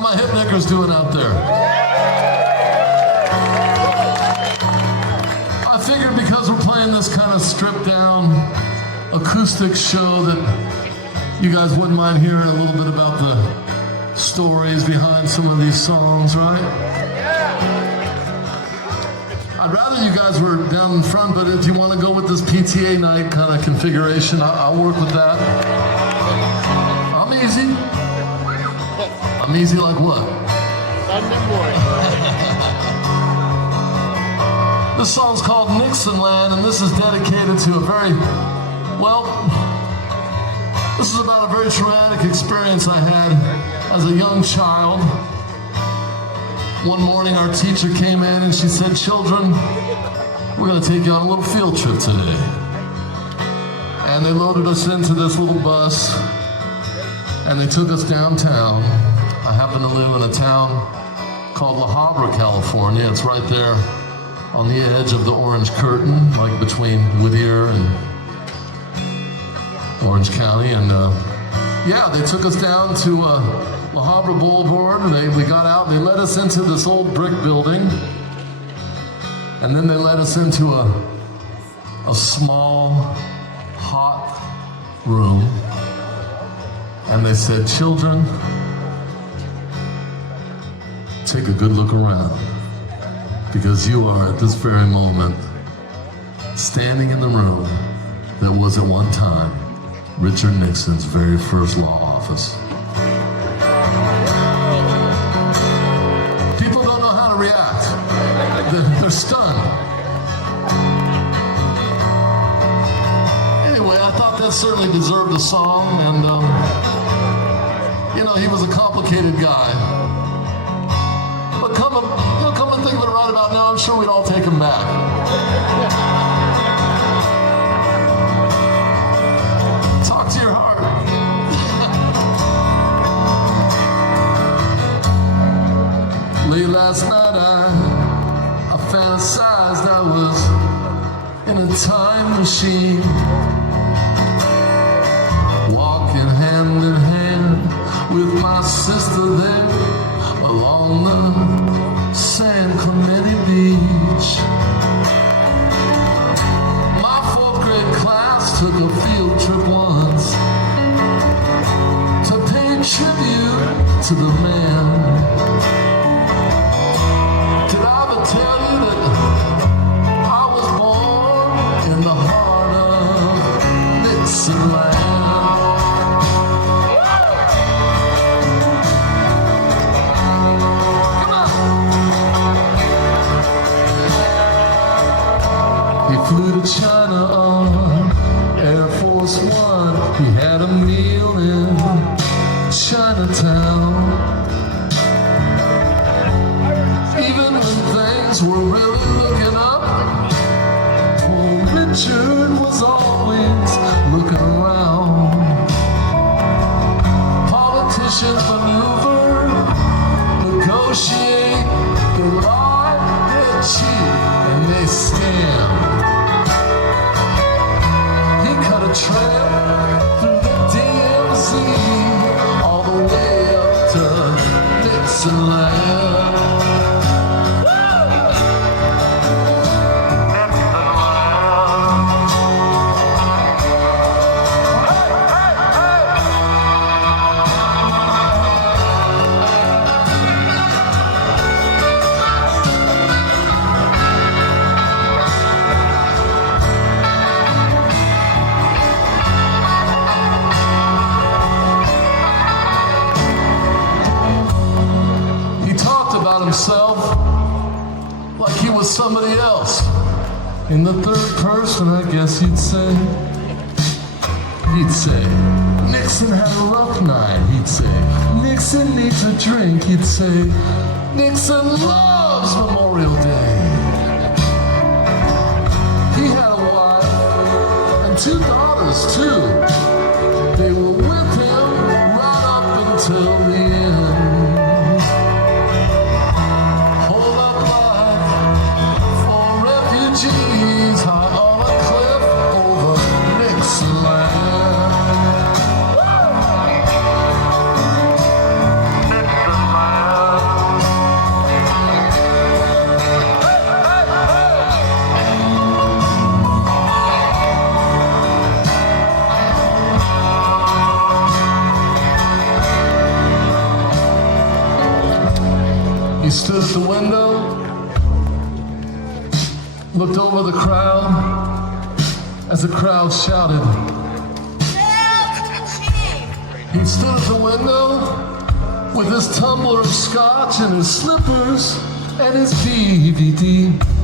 How my Hipnickers doing out there? I figured because we're playing this kind of stripped down acoustic show that you guys wouldn't mind hearing a little bit about the stories behind some of these songs, right? I'd rather you guys were down in front, but if you want to go with this PTA night kind of configuration, I'll work with that. I'm easy. I'm easy like what? Sunday morning. This song's called Nixon Land, and this is dedicated to a very, well, this is about a very traumatic experience I had as a young child. One morning our teacher came in and she said, "Children, we're going to take you on a little field trip today." And they loaded us into this little bus and they took us downtown. I happen to live in a town called La Habra, California. It's right there on the edge of the Orange Curtain, like between Whittier and Orange County. And yeah, they took us down to La Habra Boulevard, and we got out and they led us into this old brick building. And then they led us into a small, hot room. And they said, "Children, take a good look around, because you are at this very moment standing in the room that was at one time Richard Nixon's very first law office." People don't know how to react. They're stunned. Anyway, I thought that certainly deserved a song, and you know, he was a complicated guy. But come and think of it right about now, I'm sure we'd all take him back. Talk to your heart. Late last night I fantasized I was in a time machine, walking hand in hand with my sister there along the San Clemente Beach. My 4th grade class took a field trip once to pay tribute to the man. Did I ever tell you that I was born in the heart of Nixon land? Flew to China on Air Force One. He had a meal in Chinatown. Even when things were really looking up, poor Richard was always looking around. Politicians maneuver, negotiate, they lie, they cheat, and they scam. A trail through the DMZ all the way up to Nixon land. Himself like he was somebody else. In the 3rd person, I guess you'd say, Nixon had a rough night. He'd say, Nixon needs a drink. He'd say, Nixon loves Memorial Day. He had a wife and 2 daughters too. They were with him right up until the end. High on a cliff over Nixon land. Nixon land. He stood at the window, looked over the crowd as the crowd shouted. He stood at the window with his tumbler of scotch and his slippers and his DVD.